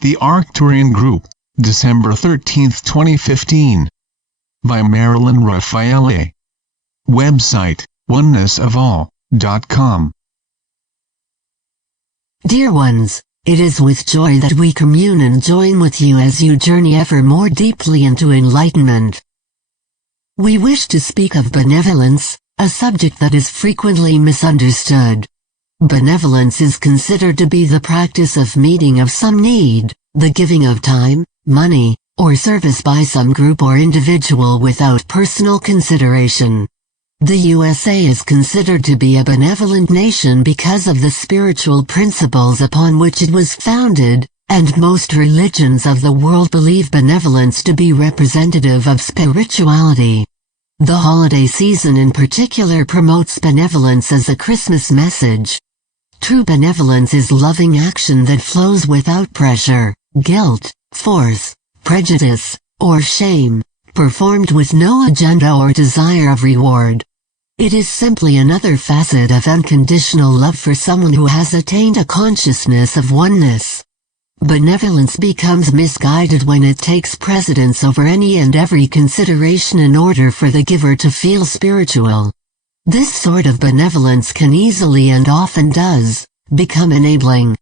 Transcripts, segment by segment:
The Arcturian Group, December 13, 2015. By Marilyn Raffaele. Website, onenessofall.com. Dear ones, it is with joy that we commune and join with you as you journey ever more deeply into enlightenment. We wish to speak of benevolence, a subject that is frequently misunderstood. Benevolence is considered to be the practice of meeting of some need, the giving of time, money, or service by some group or individual without personal consideration. The USA is considered to be a benevolent nation because of the spiritual principles upon which it was founded, and most religions of the world believe benevolence to be representative of spirituality. The holiday season in particular promotes benevolence as a Christmas message. True benevolence is loving action that flows without pressure, guilt, force, prejudice, or shame, performed with no agenda or desire of reward. It is simply another facet of unconditional love for someone who has attained a consciousness of oneness. Benevolence becomes misguided when it takes precedence over any and every consideration in order for the giver to feel spiritual. This sort of benevolence can easily and often does become enabling.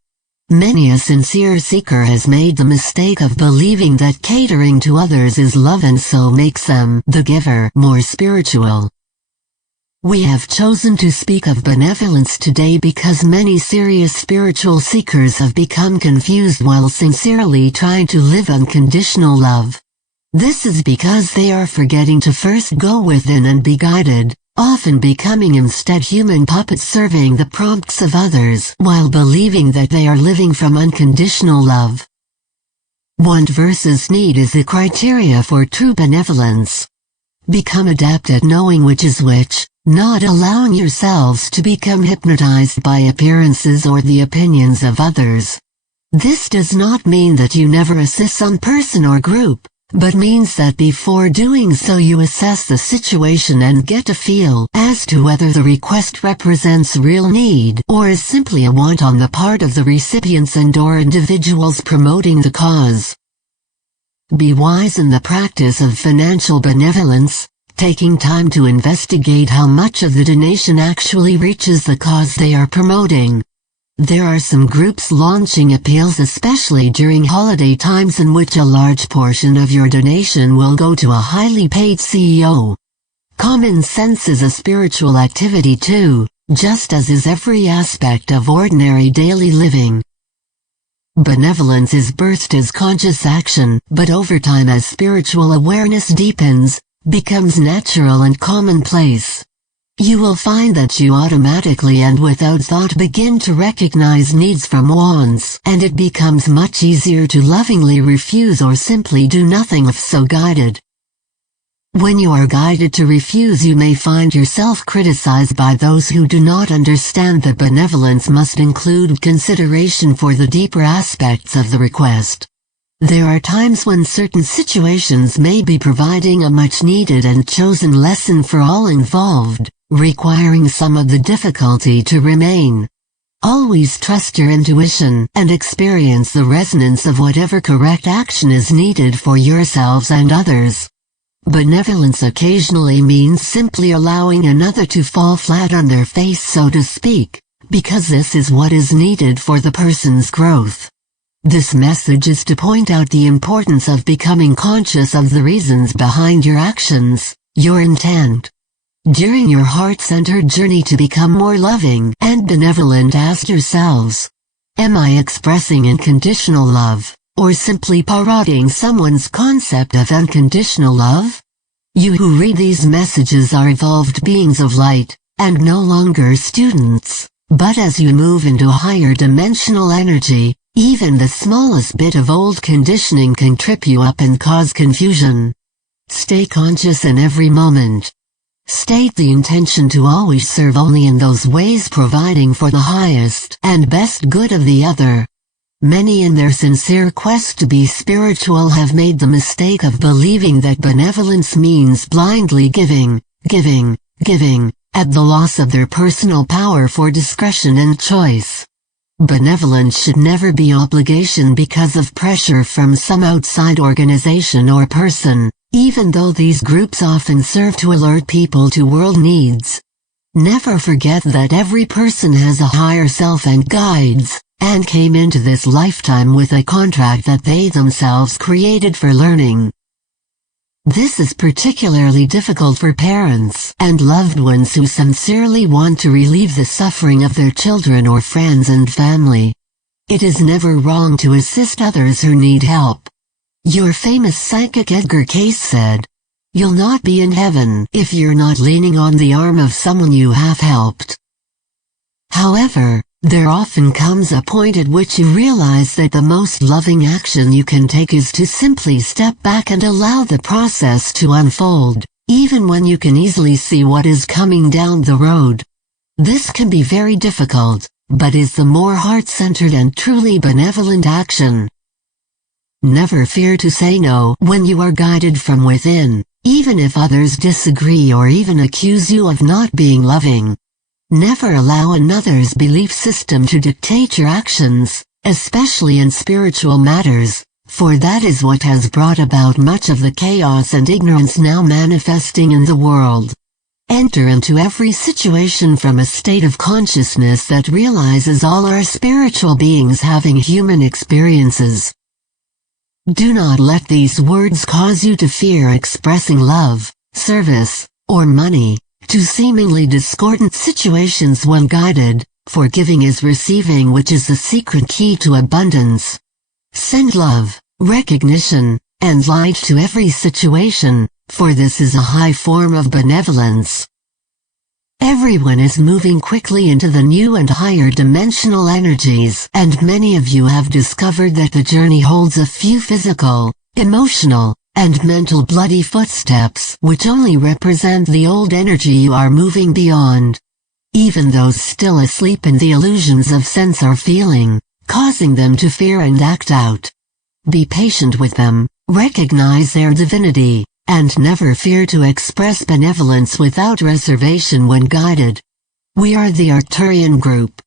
Many a sincere seeker has made the mistake of believing that catering to others is love and so makes them, the giver, more spiritual. We have chosen to speak of benevolence today because many serious spiritual seekers have become confused while sincerely trying to live unconditional love. This is because they are forgetting to first go within and be guided, often becoming instead human puppets serving the prompts of others while believing that they are living from unconditional love. Want versus need is the criteria for true benevolence. Become adept at knowing which is which, not allowing yourselves to become hypnotized by appearances or the opinions of others. This does not mean that you never assist some person or group, but means that before doing so you assess the situation and get a feel as to whether the request represents real need or is simply a want on the part of the recipients and/or individuals promoting the cause. Be wise in the practice of financial benevolence, taking time to investigate how much of the donation actually reaches the cause they are promoting. There are some groups launching appeals especially during holiday times in which a large portion of your donation will go to a highly paid CEO. Common sense is a spiritual activity too, just as is every aspect of ordinary daily living. Benevolence is birthed as conscious action, but over time as spiritual awareness deepens, becomes natural and commonplace. You will find that you automatically and without thought begin to recognize needs from wants, and it becomes much easier to lovingly refuse or simply do nothing if so guided. When you are guided to refuse, you may find yourself criticized by those who do not understand that benevolence must include consideration for the deeper aspects of the request. There are times when certain situations may be providing a much-needed and chosen lesson for all involved, requiring some of the difficulty to remain. Always trust your intuition and experience the resonance of whatever correct action is needed for yourselves and others. Benevolence occasionally means simply allowing another to fall flat on their face, so to speak, because this is what is needed for the person's growth. This message is to point out the importance of becoming conscious of the reasons behind your actions, your intent. During your heart-centered journey to become more loving and benevolent, ask yourselves, am I expressing unconditional love, or simply parroting someone's concept of unconditional love? You who read these messages are evolved beings of light, and no longer students, but as you move into higher dimensional energy, even the smallest bit of old conditioning can trip you up and cause confusion. Stay conscious in every moment. State the intention to always serve only in those ways, providing for the highest and best good of the other. Many in their sincere quest to be spiritual have made the mistake of believing that benevolence means blindly giving, at the loss of their personal power for discretion and choice. Benevolence should never be obligation because of pressure from some outside organization or person, even though these groups often serve to alert people to world needs. Never forget that every person has a higher self and guides, and came into this lifetime with a contract that they themselves created for learning. This is particularly difficult for parents and loved ones who sincerely want to relieve the suffering of their children or friends and family. It is never wrong to assist others who need help. Your famous psychic Edgar Cayce said, "You'll not be in heaven if you're not leaning on the arm of someone you have helped." However, there often comes a point at which you realize that the most loving action you can take is to simply step back and allow the process to unfold, even when you can easily see what is coming down the road. This can be very difficult, but is the more heart-centered and truly benevolent action. Never fear to say no when you are guided from within, even if others disagree or even accuse you of not being loving. Never allow another's belief system to dictate your actions, especially in spiritual matters, for that is what has brought about much of the chaos and ignorance now manifesting in the world. Enter into every situation from a state of consciousness that realizes all are spiritual beings having human experiences. Do not let these words cause you to fear expressing love, service, or money to seemingly discordant situations when guided, for giving is receiving, which is the secret key to abundance. Send love, recognition, and light to every situation, for this is a high form of benevolence. Everyone is moving quickly into the new and higher dimensional energies, and many of you have discovered that the journey holds a few physical, emotional, and mental bloody footsteps which only represent the old energy you are moving beyond. Even those still asleep in the illusions of sense or feeling, causing them to fear and act out. Be patient with them, recognize their divinity, and never fear to express benevolence without reservation when guided. We are the Arcturian group.